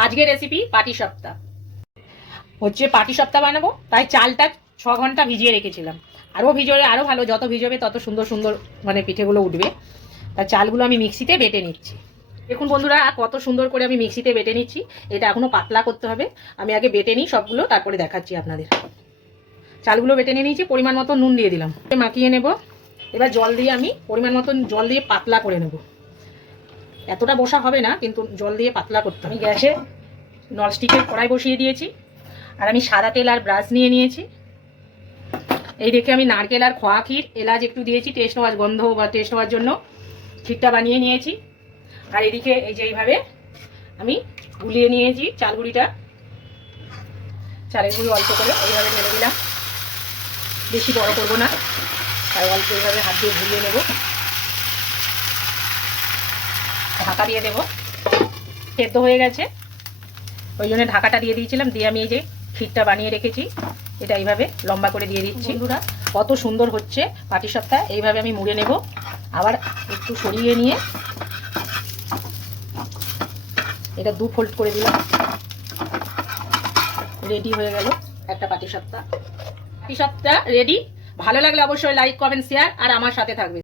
আজকের রেসিপি পাটি সপ্তাহ হচ্ছে পাটি সপ্তাহ বানাবো, তাই চালটা ছ ঘণ্টা ভিজিয়ে রেখেছিলাম। আরও ভিজোলে আরও ভালো, যত ভিজোবে তত সুন্দর সুন্দর মানে পিঠেগুলো উঠবে। তা চালগুলো আমি মিক্সিতে বেটে নিচ্ছি। দেখুন বন্ধুরা, কত সুন্দর করে আমি মিক্সিতে বেটে নিচ্ছি। এটা এখনও পাতলা করতে হবে। আমি আগে বেটে নিই সবগুলো, তারপরে দেখাচ্ছি আপনাদের। চালগুলো বেটে নিয়ে নিয়েছি, পরিমাণ মতো নুন দিয়ে দিলাম। মাখিয়ে নেব। এবার জল দিয়ে আমি পরিমাণ মতন জল দিয়ে পাতলা করে নেব। এতটা বসা হবে না, কিন্তু জল দিয়ে পাতলা করতে আমি গ্যাসে নলস্টিকের কড়াই বসিয়ে দিয়েছি, আর আমি সাদা তেল আর ব্রাশ নিয়ে নিয়েছি। এই দেখে আমি নারকেল আর খোয়া ক্ষীর, এলাচ একটু দিয়েছি, টেস্ট হওয়ার গন্ধ বা টেস্ট হওয়ার জন্য ক্ষীরটা বানিয়ে নিয়েছি। আর এদিকে এই যে এইভাবে আমি গুলিয়ে নিয়েছি চালগুড়িটা চালের গুঁড়ি অল্প করে এইভাবে ঢেলে দিলাম। বেশি বড় করব না, তাই অল্প এইভাবে হাত দিয়ে ঘুরিয়ে নেব। ঢাকা দিয়ে দেব। সেদ্ধ হয়ে গেছে। ওই জন্য ঢাকাটা দিয়ে দিয়েছিলাম। দিয়ে আমি এই যে ক্ষীরটা বানিয়ে রেখেছি। এটা এইভাবে লম্বা করে দিয়ে দিচ্ছি। বন্ধুরা। কত সুন্দর হচ্ছে পাটি সপ্তাহ এইভাবে আমি মুড়ে নেব। আবার একটু সরিয়ে নিয়ে এটা দু ফোল্ড করে দিলাম। রেডি হয়ে গেল একটা পাটি সপ্তাহ পাটি সপ্তাহ রেডি ভালো লাগলে অবশ্যই লাইক কমেন্ট শেয়ার আর আমার সাথে থাকবে।